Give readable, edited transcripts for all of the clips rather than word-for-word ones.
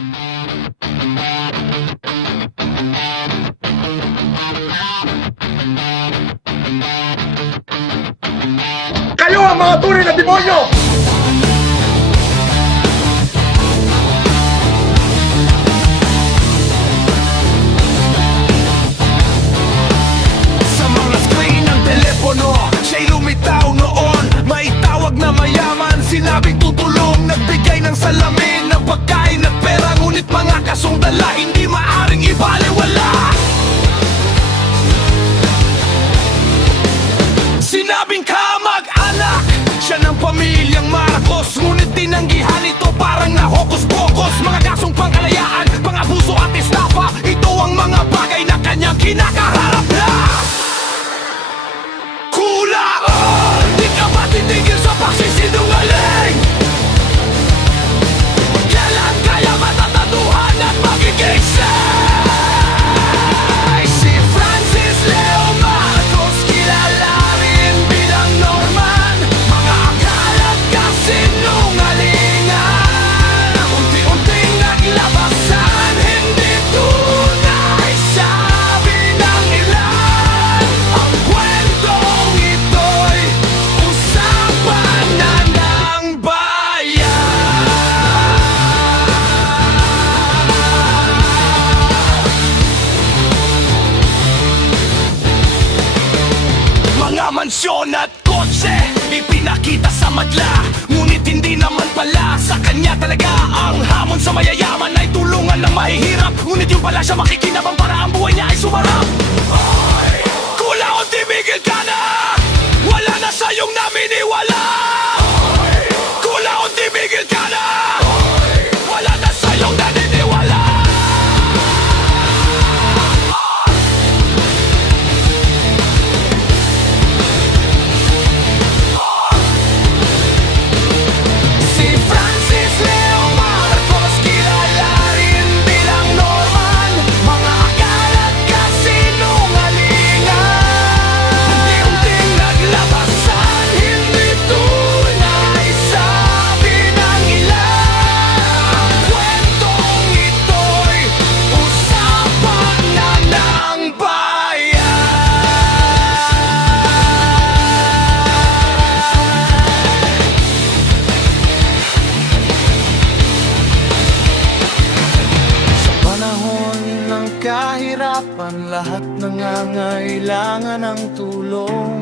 Kayo ang mga tunay na demonyo! Sa mga screen ng telepono, siya'y lumitaw noon. May tawag na mayaman, sinabing tutulong. Nagbigay ng salamin, ng pagkain at pera. Ngunit mga kasong dala, hindi maaring ibaliwala. Sinabing kamag-anak, siya ng pamilyang Marcos. Ngunit tinanggihan ito parang na hokus-pokus. Mga kasong pangkalayaan, pang-abuso at estafa, ito ang mga bagay na kanyang kinakaharap na kulaan. Di ka ba titigil sa pagsisinungaling? Kailan kaya matataduhan at magigising? Si Francis Leo Marcos, kilala rin bilang Norman. Mga akal at kasinungalingan, unti-unting naglabasan, hindi tunay sabi ng ilan. Ang kwentong ito'y usapan na ng bayan. Mga mansyon at kotse, ipinakita sa madla. Ngunit hindi naman pala sa kanya talaga. Ang hamon sa mayayaman ay tulungan ng mahihirap. Ngunit yung pala siya makikinabang para ang buhay niya ay sumarap. Ay, kulang o tumigil ka na, wala na sa'yong naminiwala. Ay, kulang o tumigil ka na, wala na sa'yong naniniwala. Si Francis Leo Marcos, kilala rin bilang Norman. Mga akal at kasinungalingan, unti-unting naglabasan, hindi tunay sabi ng ilan. Ang kwentong ito'y usapan na ng bayan. Sa panahon ng kahirapan, lahat nangangailangan ng tulong.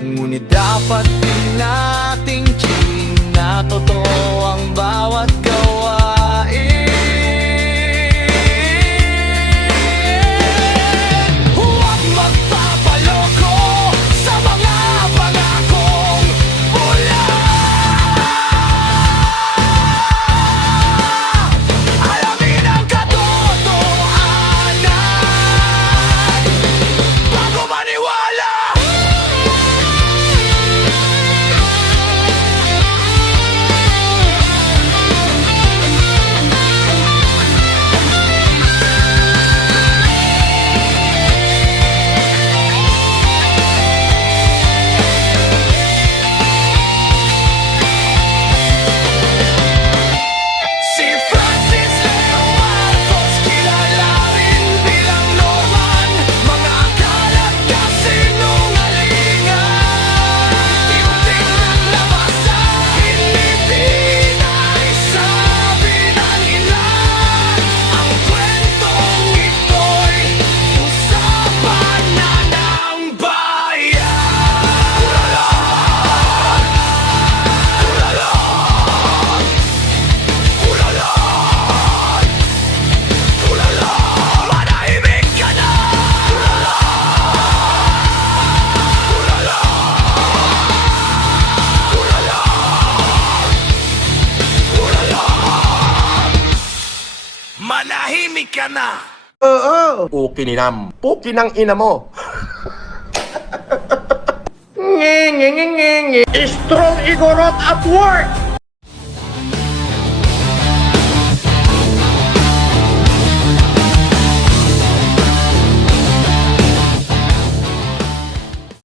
Ngunit dapat din nating tiyakin na totoo ang bawat gawain. Huwag magpapaloko sa mga pangakong bula. Alamin ang katotohanan bago maniwala. Si Francis Leo Marcos, kilala rin bilang Norman. Mga akal at kasinungalingan, unti-unting naglabasan, hindi tinay sabi ng ilan. Ang kwentong ito'y usapan na ng bayan. Manahimik ka na! Manahimik ka na! Oo! Pukininam. Pukinang ina mo. Strong Igorot at work!